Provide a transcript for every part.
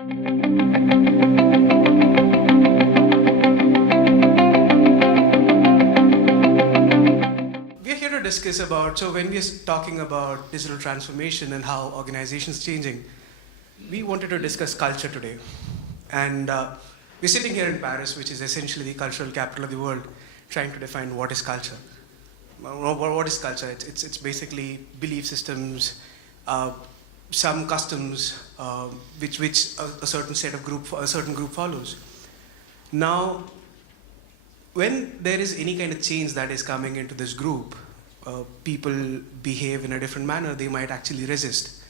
We're here to discuss about, so when we're talking about digital transformation and how organizations changing, we wanted to discuss culture today. And we're sitting here in Paris, which is essentially the cultural capital of the world, trying to define what is culture. What is culture? It's basically belief systems, some customs, which a certain group follows. Now, when there is any kind of change that is coming into this group, people behave in a different manner. They might actually resist,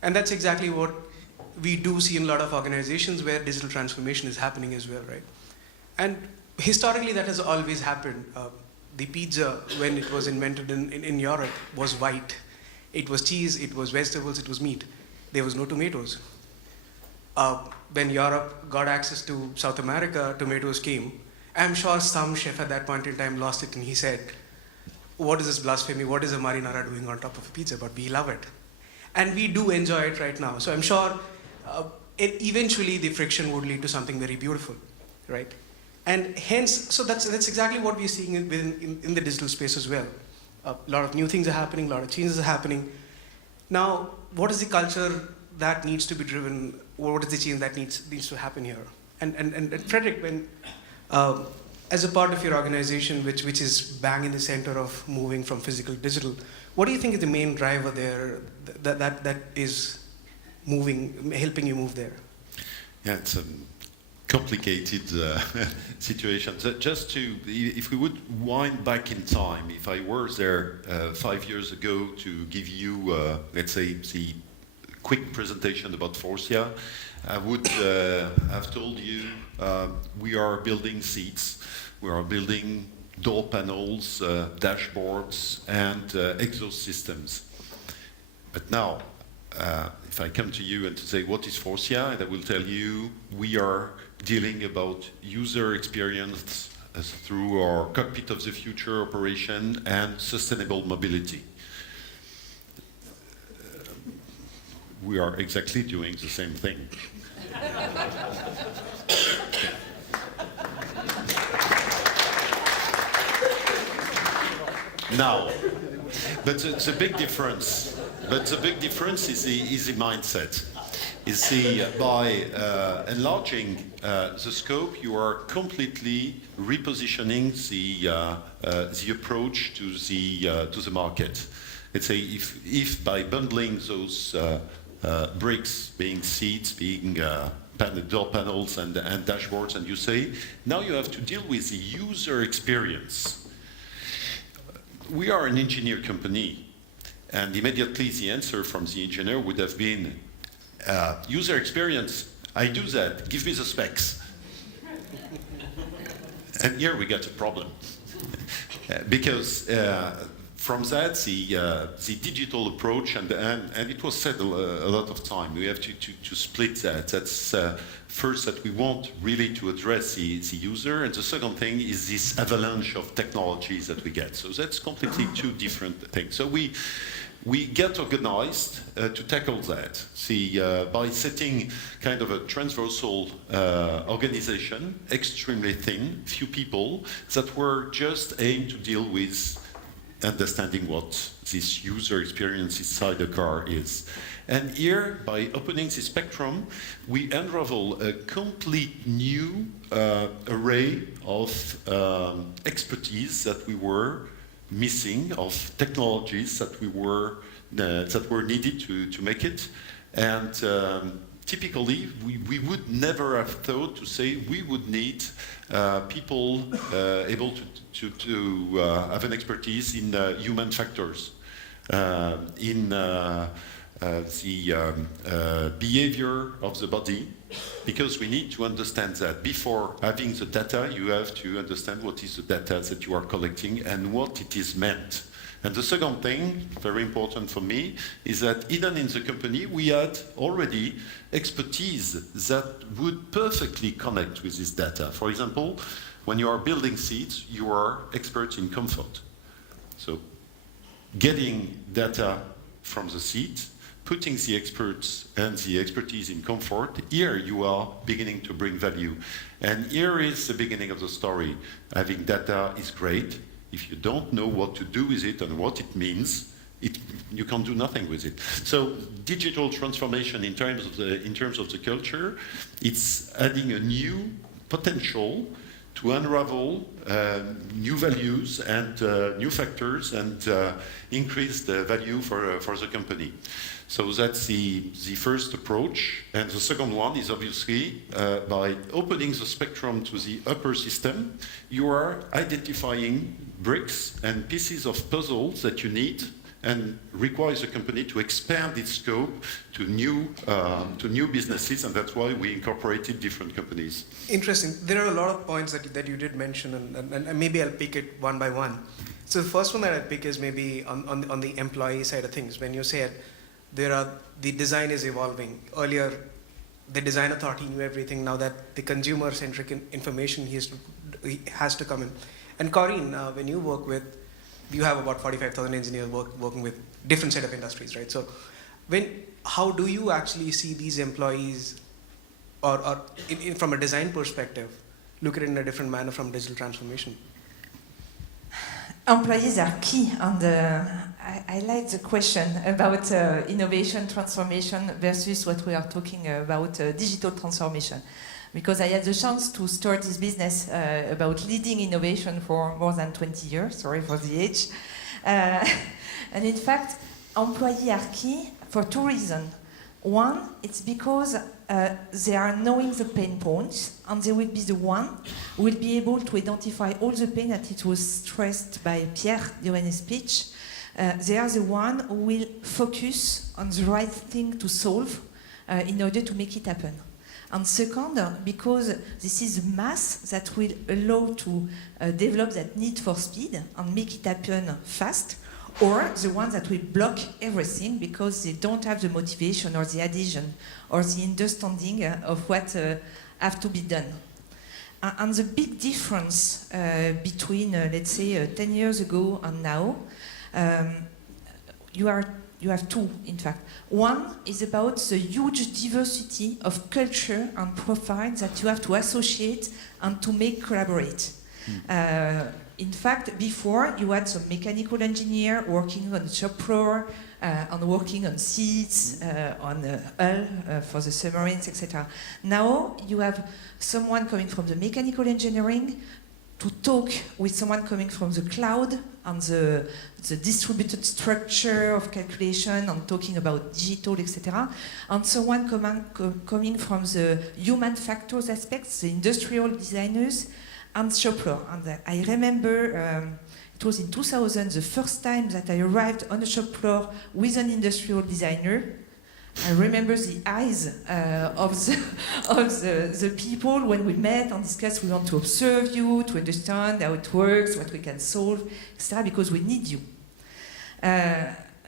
and that's exactly what we do see in a lot of organizations where digital transformation is happening as well, right? And historically, that has always happened. The pizza, when it was invented in Europe, was white. It was cheese, it was vegetables, it was meat. There was no tomatoes. When Europe got access to South America, tomatoes came. I'm sure some chef at that point in time lost it and he said, what is this blasphemy? What is a marinara doing on top of a pizza? But we love it. And we do enjoy it right now. So I'm sure eventually the friction would lead to something very beautiful, right? And hence, so that's exactly what we're seeing in the digital space as well. A lot of new things are happening, a lot of changes are happening. Now, what is the culture that needs to be driven? What is the change that needs to happen here? And Frederic, when as a part of your organization, which is bang in the center of moving from physical to digital, what do you think is the main driver there that is moving, helping you move there? Yeah, it's a complicated situation. So just if we would wind back in time, if I were there 5 years ago to give you, let's say, the quick presentation about Faurecia, I would have told you we are building seats, we are building door panels, dashboards, and exhaust systems. But now, if I come to you and to say what is Faurecia, and I will tell you we are dealing about user experience through our cockpit of the future operation and sustainable mobility. We are exactly doing the same thing. Now, but the big difference is the mindset. Is by enlarging the scope, you are completely repositioning the approach to the market. Let's say if by bundling those bricks, being seats, being door panels and dashboards, and you say now you have to deal with the user experience. We are an engineer company, and immediately the answer from the engineer would have been, user experience, I do that, give me the specs. And here we got a problem. Because from that, the digital approach, and it was said a lot of time, we have to split that. That's first that we want really to address the user, and the second thing is this avalanche of technologies that we get. So that's completely two different things. So we get organized to tackle that. By setting kind of a transversal organization, extremely thin, few people, that were just aimed to deal with understanding what this user experience inside the car is. And here, by opening the spectrum, we unravel a complete new array of expertise that we were missing, of technologies that were needed to make it. And typically, we would never have thought to say we would need people able to have an expertise in human factors, in the behavior of the body, because we need to understand that before having the data, you have to understand what is the data that you are collecting and what it is meant. And the second thing, very important for me, is that even in the company, we had already expertise that would perfectly connect with this data. For example, when you are building seats, you are expert in comfort. So getting data from the seat, putting the experts and the expertise in comfort, here you are beginning to bring value. And here is the beginning of the story. Having data is great. If you don't know what to do with it and what it means, you can't do nothing with it. So digital transformation in terms of the culture, it's adding a new potential to unravel new values and new factors and increase the value for the company. So that's the first approach. And the second one is obviously by opening the spectrum to the upper system, you are identifying bricks and pieces of puzzles that you need and requires a company to expand its scope to new businesses, and that's why we incorporated different companies. Interesting. There are a lot of points that you did mention, and maybe I'll pick it one by one. So the first one that I'd pick is maybe on the employee side of things. When you said the design is evolving. Earlier, the designer thought he knew everything. Now that the consumer-centric information he has to come in. And Corinne, when you work with, you have about 45,000 engineers working with different set of industries, right? So how do you actually see these employees, or from a design perspective, look at it in a different manner from digital transformation? Employees are key, and I like the question about innovation transformation versus what we are talking about digital transformation. Because I had the chance to start this business about leading innovation for more than 20 years, sorry for the age. And in fact, employees are key for two reasons. One, it's because they are knowing the pain points, and they will be the one who will be able to identify all the pain that it was stressed by Pierre during his speech. They are the one who will focus on the right thing to solve in order to make it happen. And second, because this is the mass that will allow to develop that need for speed and make it happen fast, or the ones that will block everything because they don't have the motivation or the adhesion or the understanding of what have to be done. And the big difference between, let's say, 10 years ago and now, you have two, in fact. One is about the huge diversity of culture and profile that you have to associate and to make collaborate. In fact, before you had some mechanical engineer working on the shop floor, and working on seats, on hull for the submarines, etc. Now you have someone coming from the mechanical engineering to talk with someone coming from the cloud and the distributed structure of calculation and talking about digital, etc. And someone coming from the human factors aspects, the industrial designers, and shop floor. And I remember it was in 2000, the first time that I arrived on the shop floor with an industrial designer. I remember the eyes of the people when we met and discussed. We want to observe you, to understand how it works, what we can solve, etc., because we need you.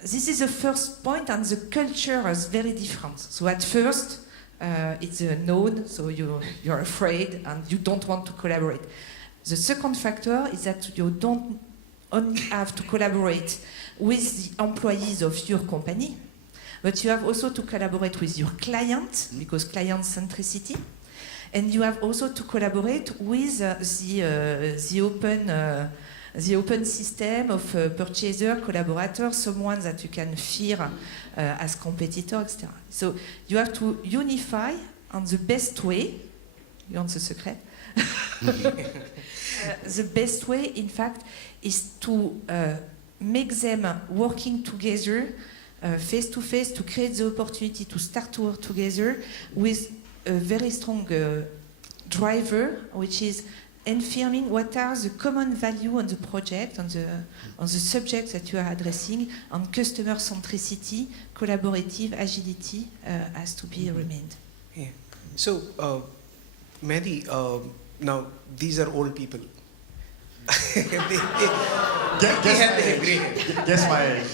This is the first point, and the culture is very different. So at first, it's a known, so you're afraid and you don't want to collaborate. The second factor is that you don't only have to collaborate with the employees of your company, but you have also to collaborate with your client, because client centricity, and you have also to collaborate with the open system of purchaser, collaborator, someone that you can fear as competitor, etc. So you have to unify on the best way. You want the secret? The best way, in fact, is to make them working together, face to face, to create the opportunity to start to work together with a very strong driver, which is affirming what are the common value on the project, on the subjects that you are addressing, and customer centricity, collaborative agility has to be remained. Yeah. So, Mehdi, now these are old people. Guess my age.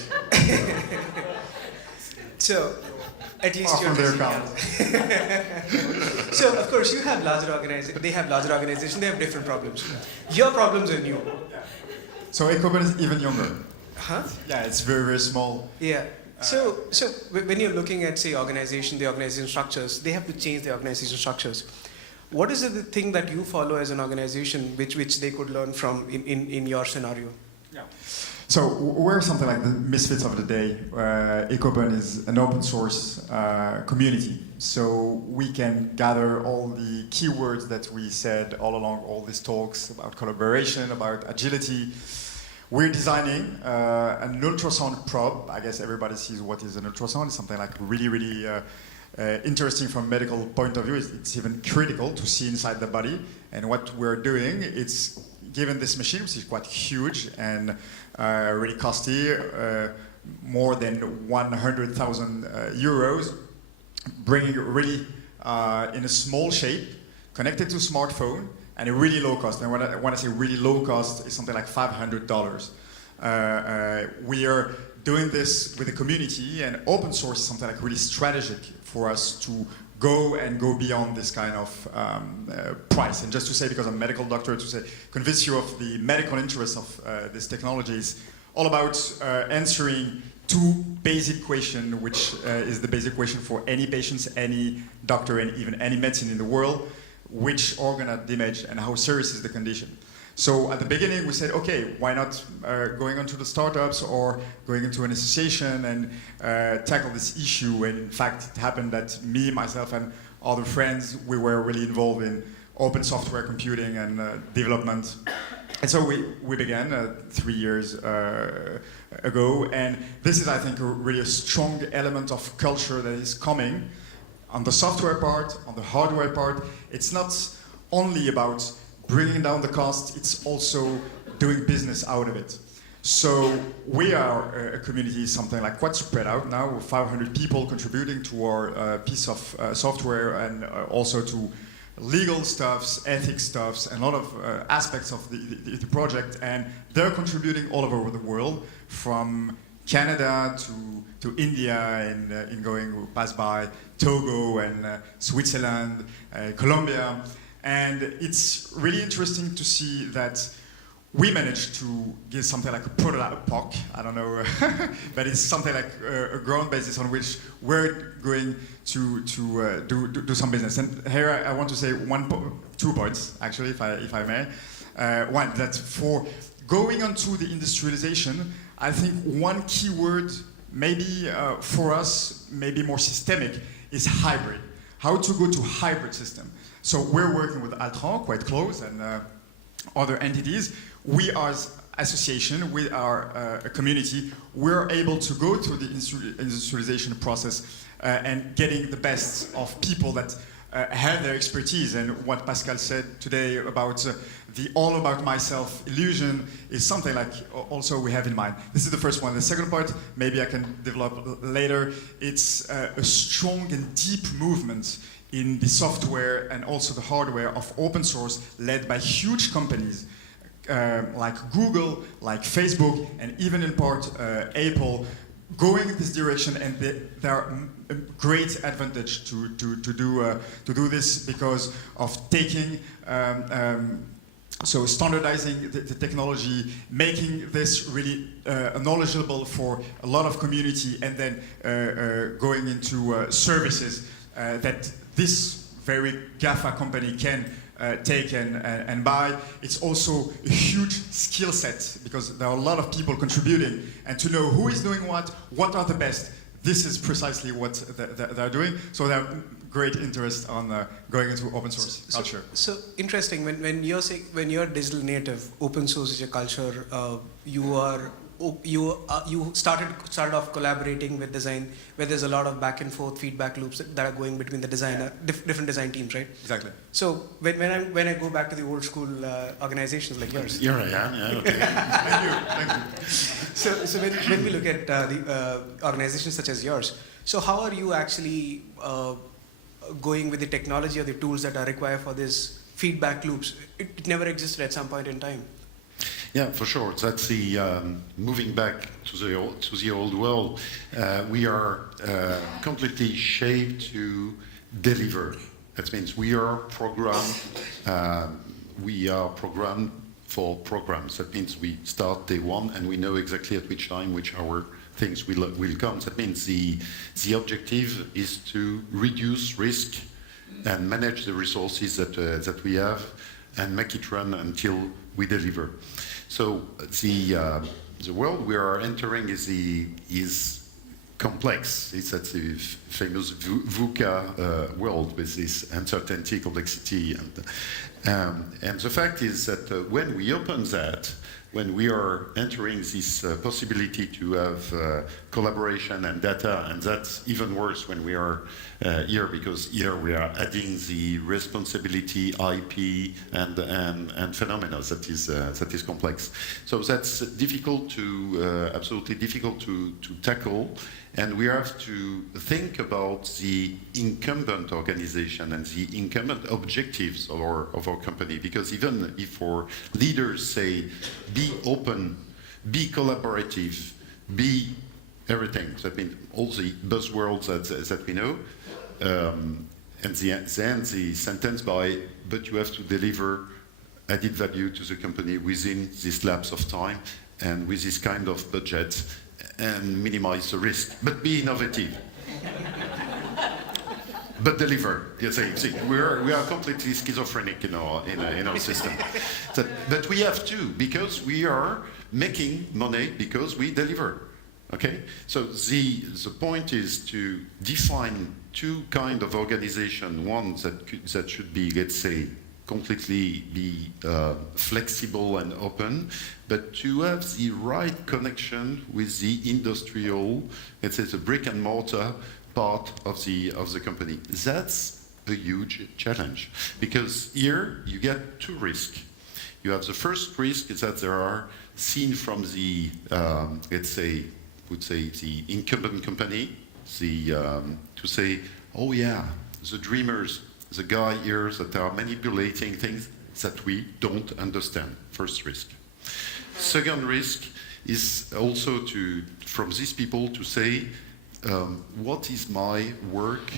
So, at least you're their count. So, of course, you have larger organizations. They have larger organizations. They have different problems. Your problems are new. So echOpen is even younger. Huh? Yeah, it's very, very small. Yeah. So when you're looking at, say, the organization structures, they have to change the organization structures. What is the thing that you follow as an organization which they could learn from in your scenario? Yeah. So we're something like the misfits of the day. echOpen is an open source community. So we can gather all the keywords that we said all along all these talks about collaboration, about agility. We're designing an ultrasound probe. I guess everybody sees what is an ultrasound. It's something like really interesting from a medical point of view. It's even critical to see inside the body. And what we're doing, it's given this machine, which is quite huge and really costly, more than 100,000 euros, bringing it really in a small shape, connected to a smartphone, and a really low cost. And when I say really low cost, it's something like $500. We are doing this with the community, and open source is something like really strategic for us to go beyond this kind of price. And just to say, because I'm a medical doctor, to say, convince you of the medical interest of this technology is all about answering two basic questions, which is the basic question for any patients, any doctor, and even any medicine in the world: which organ are damaged and how serious is the condition? So at the beginning we said, okay, why not going onto the startups or going into an association and tackle this issue? And in fact, it happened that me, myself, and other friends, we were really involved in open software computing and development. And so we began 3 years ago. And this is, I think, really a strong element of culture that is coming on the software part, on the hardware part. It's not only about bringing down the cost, it's also doing business out of it. So we are a community, something like quite spread out now, with 500 people contributing to our piece of software, and also to legal stuffs, ethics stuffs, and a lot of aspects of the project. And they're contributing all over the world, from Canada to India, and in going, we pass by Togo and Switzerland, Colombia. And it's really interesting to see that we managed to give something like a prototype POC, I don't know, but it's something like a ground basis on which we're going to do some business. And here I want to say 2 points, actually, if I may. One, that for going on to the industrialization, I think one key word, maybe for us, maybe more systemic, is hybrid. How to go to hybrid system. So we're working with Altran, quite close, and other entities. We as association, we are a community, we're able to go through the industrialization process and getting the best of people that have their expertise. And what Pascal said today about the all about myself illusion is something like also we have in mind. This is the first one. The second part, maybe I can develop later. It's a strong and deep movement in the software and also the hardware of open source, led by huge companies like Google, like Facebook, and even in part Apple, going in this direction. And there are a great advantage to do this because of taking so standardizing the technology, making this really knowledgeable for a lot of community, and then going into services that this very GAFA company can take and buy. It's also a huge skill set because there are a lot of people contributing, and to know who is doing what are the best, this is precisely what they're doing. So there are great interest on going into open source culture. So interesting, when you're saying, when you're digital native, open source is your culture, you started off collaborating with design, where there's a lot of back and forth feedback loops that are going between the designer, different design teams, right? Exactly. So when I go back to the old school organizations like yours. Here I am, yeah, okay. Thank you. So when we look at the organizations such as yours, so how are you actually going with the technology or the tools that are required for these feedback loops? It never existed at some point in time. Yeah, for sure. That's the moving back to the old world. We are completely shaped to deliver. That means we are programmed. For programs. That means we start day one and we know exactly at which time which hour things will come. That means the objective is to reduce risk and manage the resources that we have and make it run until we deliver. So the world we are entering is complex. It's that famous VUCA world with this uncertainty, complexity, and the fact is that when we open that, when we are entering this possibility to have collaboration and data, and that's even worse when we are here, because here we are adding the responsibility, IP, and phenomena that is complex. So that's difficult to absolutely difficult to tackle, and we have to think about the incumbent organization and the incumbent objectives of our company, because even if our leaders say, be open, be collaborative, be everything, that means all the buzzwords that we know, and then the sentence by, but you have to deliver added value to the company within this lapse of time and with this kind of budget, and minimize the risk, but be innovative. But deliver. You see, we are completely schizophrenic in our system. But we have to, because we are making money because we deliver. Okay. So the point is to define two kind of organization. One that should be, let's say, completely be flexible and open, but to have the right connection with the industrial, let's say, the brick and mortar part of the company. That's a huge challenge, because here you get two risks. You have the first risk is that there are seen from the let's say, the incumbent company, to say, oh yeah, the dreamers, the guy here that are manipulating things that we don't understand. First risk. Second risk is also from these people to say, what is my work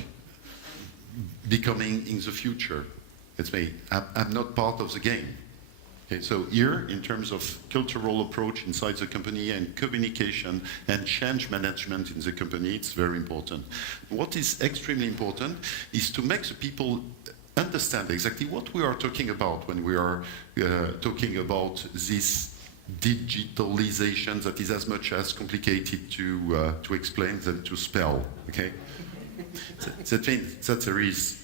becoming in the future? Let's say, I'm not part of the game. Okay, so here, in terms of cultural approach inside the company and communication and change management in the company, it's very important. What is extremely important is to make the people understand exactly what we are talking about when we are talking about this digitalization that is as much as complicated to explain than to spell. Okay, that means that there is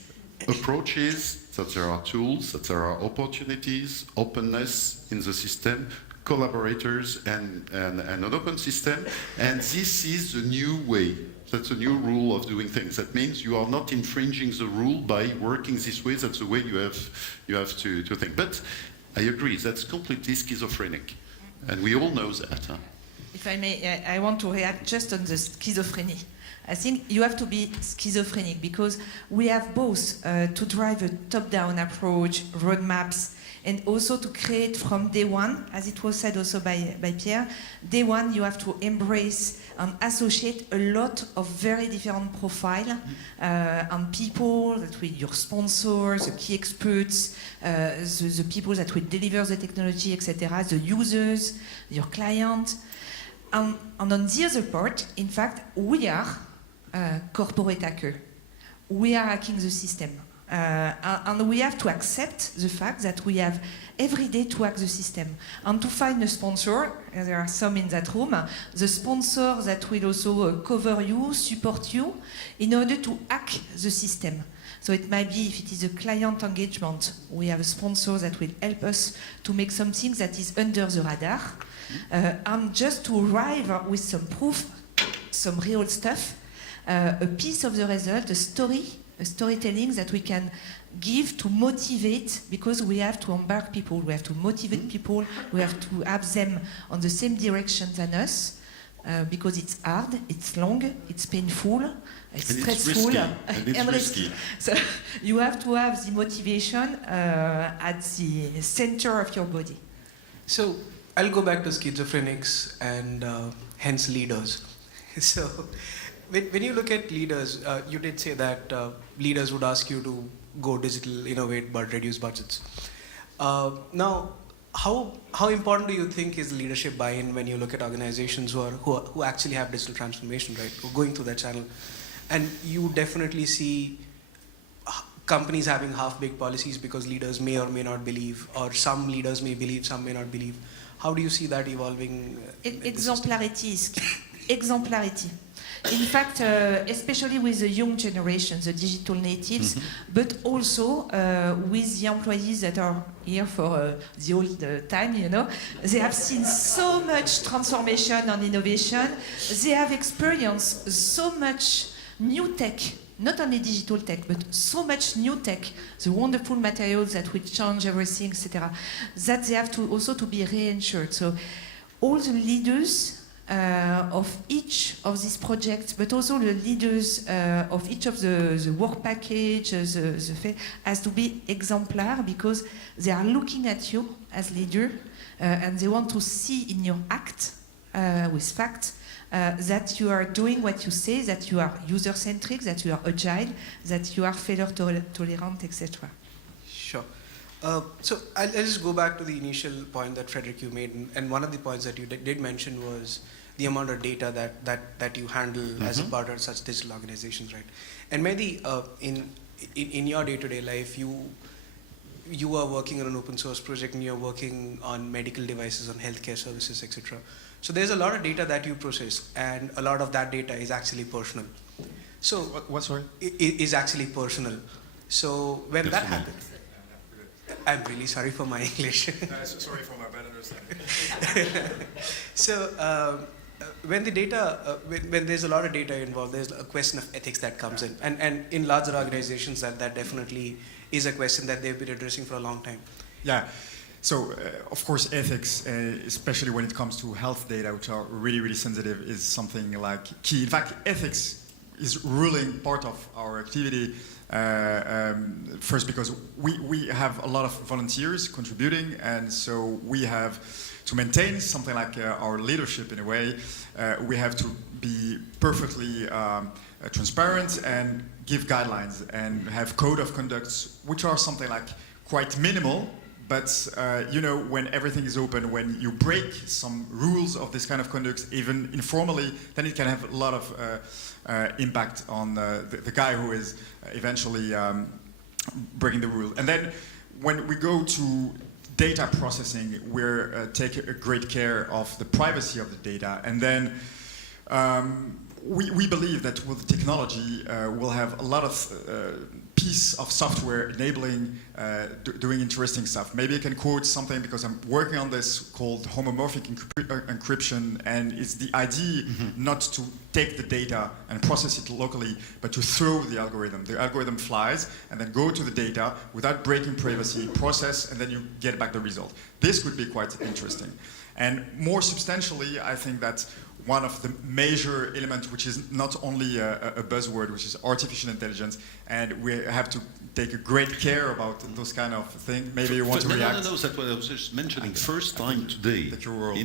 approaches, that there are tools, that there are opportunities, openness in the system, collaborators, and an open system. And this is the new way. That's a new rule of doing things. That means you are not infringing the rule by working this way. That's the way you have to think. But I agree, that's completely schizophrenic. And we all know that. Huh? If I may, I want to react just on the schizophrenia. I think you have to be schizophrenic, because we have both to drive a top-down approach, roadmaps, and also to create from day one, as it was said also by Pierre, day one you have to embrace and associate a lot of very different profile and people that will your sponsors, the key experts, the people that will deliver the technology, etc., the users, your client. And on the other part, in fact, we are corporate hacker. We are hacking the system. And we have to accept the fact that we have every day to hack the system. And to find a sponsor, there are some in that room, the sponsor that will also cover you, support you, in order to hack the system. So it might be, if it is a client engagement, we have a sponsor that will help us to make something that is under the radar. And just to arrive with some proof, some real stuff, a piece of the result, a storytelling that we can give to motivate, because we have to embark people, we have to motivate people, we have to have them on the same direction than us, because it's hard, it's long, it's painful, it's stressful, and risky. So you have to have the motivation at the center of your body. So I'll go back to schizophrenics and hence leaders. So when you look at leaders, you did say that leaders would ask you to go digital, innovate, but reduce budgets. Now, how important do you think is leadership buy-in when you look at organizations who actually have digital transformation, right? Who are going through that channel, and you definitely see companies having half-baked policies because leaders may or may not believe, or some leaders may believe, some may not believe. How do you see that evolving? Exemplarity is key. Exemplarity. In fact, especially with the young generation, the digital natives, but also with the employees that are here for the old time, you know, they have seen so much transformation and innovation. They have experienced so much new tech, not only digital tech, but so much new tech, the wonderful materials that will change everything, etc., that they have to also to be reinsured. So all the leaders of each of these projects, but also the leaders of each of the work package, has to be exemplar, because they are looking at you as leader and they want to see in your act with facts that you are doing what you say, that you are user-centric, that you are agile, that you are failure tolerant, etc. Sure. So I'll just go back to the initial point that Frederic you made, and one of the points that you did mention was the amount of data that you handle as a part of such digital organizations, right? And Mehdi, in your day-to-day life, you are working on an open source project and you're working on medical devices, on healthcare services, etc. So there's a lot of data that you process, and a lot of that data is actually personal. So What sorry? Is actually personal. So when that happens, I'm really sorry for my English. Sorry for my bad understanding. So when the data, when there's a lot of data involved, there's a question of ethics that comes in, and in larger organizations, that definitely is a question that they've been addressing for a long time. Yeah. So, of course, ethics, especially when it comes to health data, which are really, really sensitive, is something like key. In fact, ethics is ruling part of our activity. First, because we have a lot of volunteers contributing, and so we have to maintain something like our leadership in a way. We have to be perfectly transparent and give guidelines and have code of conducts, which are something like quite minimal. But you know, when everything is open, when you break some rules of this kind of conduct, even informally, then it can have a lot of impact on the guy who is eventually breaking the rule. And then when we go to data processing, we take a great care of the privacy of the data. And then we believe that with technology, we'll have a lot of piece of software enabling doing interesting stuff. Maybe I can quote something, because I'm working on this, called homomorphic encryption, and it's the idea not to take the data and process it locally, but to throw the algorithm. The algorithm flies and then go to the data without breaking privacy, process, and then you get back the result. This could be quite interesting. And more substantially, I think that one of the major elements, which is not only a buzzword, which is artificial intelligence, and we have to take a great care about those kind of things. Maybe you want to react? No, that's what I was just mentioning. First time today, that you were we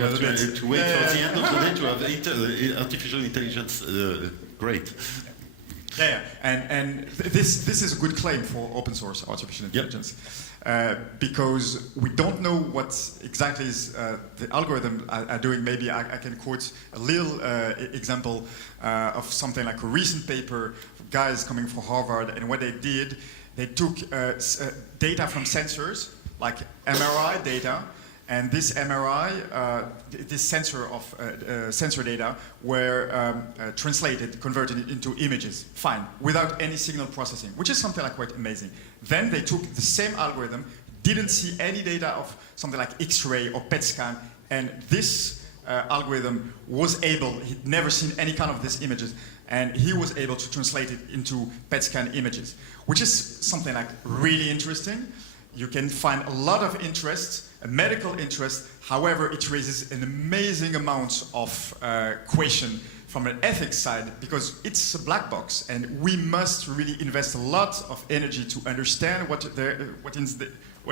have to wait for the end of the day to have artificial intelligence. Great. Yeah, and this is a good claim for open source artificial intelligence. Because we don't know what exactly is the algorithm are doing. Maybe I can quote a little example of something like a recent paper, guys coming from Harvard, and what they did, they took data from sensors, like MRI data, and this MRI, this sensor data, were translated, converted into images, fine, without any signal processing, which is something like quite amazing. Then they took the same algorithm, didn't see any data of something like X-ray or PET scan, and this algorithm was able, he'd never seen any kind of these images, and he was able to translate it into PET scan images, which is something like really interesting. You can find a lot of interest, a medical interest. However, it raises an amazing amount of question from an ethics side, because it's a black box, and we must really invest a lot of energy to understand what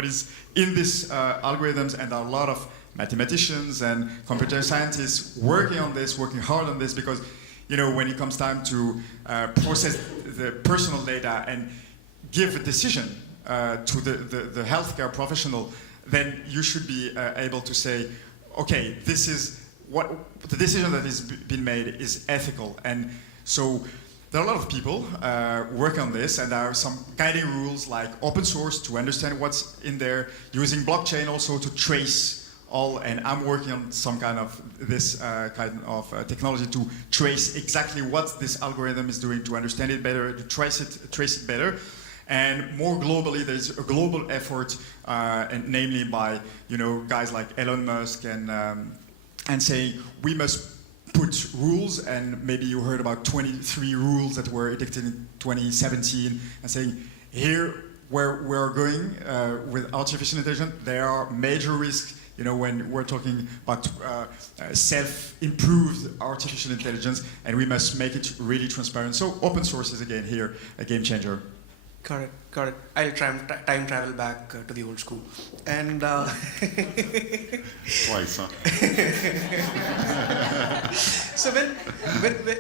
is in these algorithms, and there are a lot of mathematicians and computer scientists working on this, working hard on this, because you know, when it comes time to process the personal data and give a decision to the healthcare professional, then you should be able to say, okay, this is what the decision that has been made is ethical. And so there are a lot of people working on this, and there are some guiding rules like open source to understand what's in there, using blockchain also to trace all, and I'm working on some kind of this kind of technology to trace exactly what this algorithm is doing, to understand it better, to trace it better. And more globally, there's a global effort, and namely by guys like Elon Musk and saying we must put rules, and maybe you heard about 23 rules that were enacted in 2017, and saying here where we're going with artificial intelligence, there are major risks. When we're talking about self-improved artificial intelligence, and we must make it really transparent. So open source is again here a game changer. Got it. I'll time travel back to the old school. And Twice, huh? So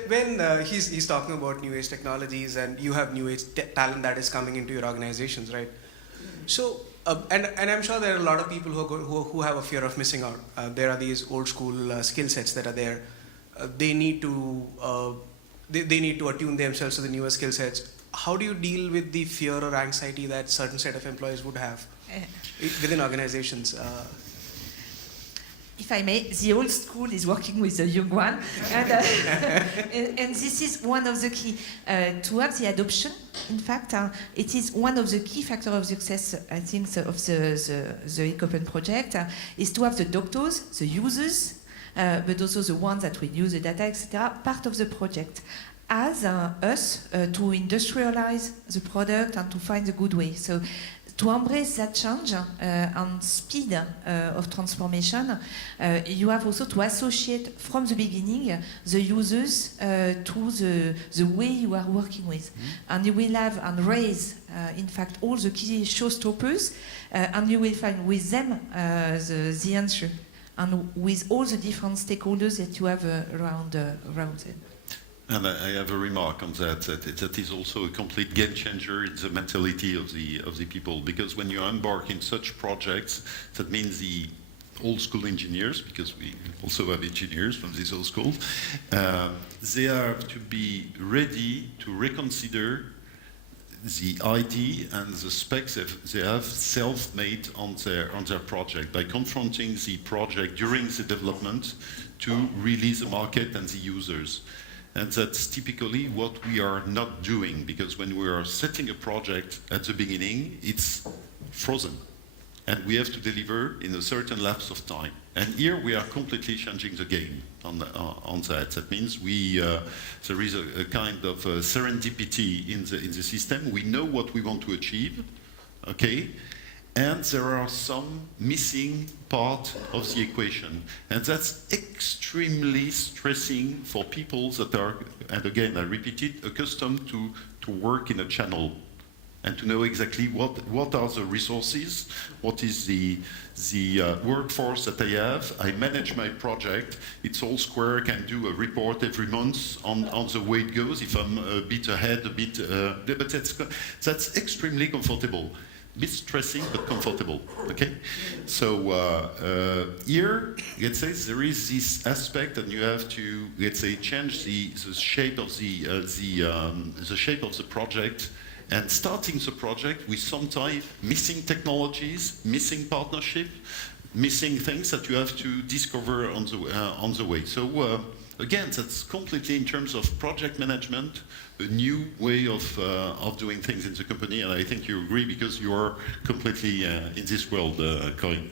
when he's talking about new age technologies, and you have new age talent that is coming into your organizations, right? So and I'm sure there are a lot of people who have a fear of missing out. There are these old school skill sets that are there. They need to attune themselves to the newer skill sets. How do you deal with the fear or anxiety that certain set of employees would have within organizations? If I may, the old school is working with the young one, and this is one of the key to have the adoption. In fact, it is one of the key factors of success, I think, of the echOpen project, is to have the doctors, the users, but also the ones that will use the data, etc., part of the project, as us to industrialize the product and to find the good way. So to embrace that change and speed of transformation, you have also to associate from the beginning the users to the way you are working with. And you will have and raise, in fact, all the key showstoppers, and you will find with them the answer, and with all the different stakeholders that you have around them. And I have a remark on that. That is also a complete game changer in the mentality of the people. Because when you embark in such projects, that means the old school engineers, because we also have engineers from this old school, they have to be ready to reconsider the ID and the specs they have self-made on their project by confronting the project during the development to release the market and the users. And that's typically what we are not doing, because when we are setting a project at the beginning, it's frozen. And we have to deliver in a certain lapse of time. And here we are completely changing the game on that. That means there is a kind of serendipity in the system. We know what we want to achieve, okay? And there are some missing part of the equation. And that's extremely stressing for people that are, and again, I repeat it, accustomed to work in a channel and to know exactly what are the resources, what is the workforce that I have. I manage my project. It's all square. I can do a report every month on the way it goes. If I'm a bit ahead, but that's extremely comfortable. Bit stressing, but comfortable, okay? So here, let's say, there is this aspect, and you have to, let's say, change the shape of the shape of the project, and starting the project with sometimes missing technologies, missing partnership, missing things that you have to discover on the way. So again, that's completely in terms of project management, a new way of doing things in the company, and I think you agree because you are completely in this world, Corinne.